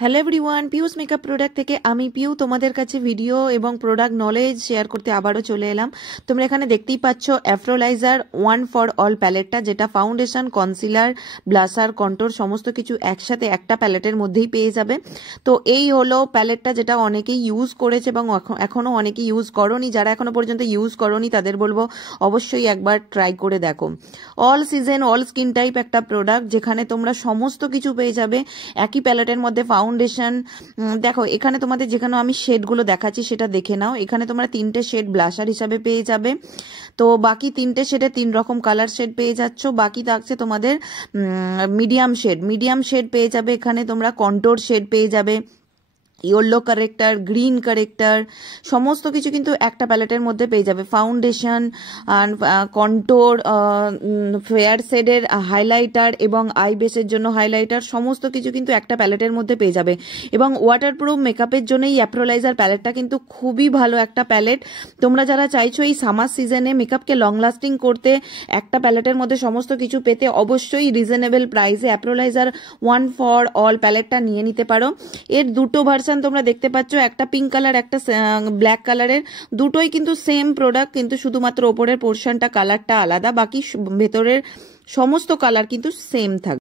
Hello everyone, পিউস makeup product থেকে আমি পিউ তোমাদের কাছে ভিডিও এবং প্রোডাক্ট নলেজ শেয়ার করতে আবারও চলে এলাম। তোমরা এখানে দেখতেই পাচ্ছ অ্যাফ্রোলাইজার ওয়ান ফর অল প্যালেটটা, যেটা ফাউন্ডেশন, কনসিলার, ব্লাশার, কন্ট্রোর সমস্ত কিছু একসাথে একটা প্যালেটের মধ্যেই পেয়ে যাবে। তো এই হলো প্যালেটটা, যেটা অনেকেই ইউজ করেছে এবং এখনও অনেকেই ইউজ করোনি। যারা এখনো পর্যন্ত ইউজ করোনি তাদের বলবো অবশ্যই একবার ট্রাই করে দেখো। All season all skin type একটা প্রোডাক্ট, যেখানে তোমরা সমস্ত কিছু পেয়ে যাবে একই প্যালেটের মধ্যে। ফাউন্ডেশন দেখো, এখানে তোমাদের যেখানে আমি শেডগুলো দেখাচ্ছি সেটা দেখে নাও। এখানে তোমরা 3টে শেড ব্লাশার হিসাবে পেয়ে যাবে। তো বাকি 3টে শেডে 3 রকম কালার শেড পেয়ে যাচ্ছ। বাকি থাকছে তোমাদের মিডিয়াম শেড পেয়ে যাবে। এখানে তোমরা কন্ট্রোর শেড পেয়ে যাবে, ইয়েলো কারেক্টার, গ্রিন কারেক্টার, সমস্ত কিছু কিন্তু একটা প্যালেটের মধ্যে পেয়ে যাবে। ফাউন্ডেশন, কন্ট্রোর, ফেয়ার শেডের হাইলাইটার এবং আই বেসের জন্য হাইলাইটার, সমস্ত কিছু কিন্তু একটা প্যালেটের মধ্যে পেয়ে যাবে। এবং ওয়াটারপ্রুফ মেকআপের জন্য এই অ্যাফ্রোলাইজার প্যালেটটা কিন্তু খুবই ভালো একটা প্যালেট। তোমরা যারা চাইছো এই সামার সিজনে মেকআপকে লং লাস্টিং করতে, একটা প্যালেটের মধ্যে সমস্ত কিছু পেতে, অবশ্যই রিজনেবল প্রাইসে অ্যাফ্রোলাইজার ওয়ান ফর অল প্যালেটটা নিয়ে নিতে পারো। এর দুটো ভার্সন তোমরা দেখতে পাচ্ছ, একটা পিঙ্ক কালার, একটা ব্ল্যাক কালারের। দুটোই কিন্তু সেম প্রোডাক্ট, কিন্তু শুধুমাত্র ওপরের পোর্শনটা কালারটা আলাদা, বাকি ভেতরের সমস্ত কালার কিন্তু সেম থাকবে।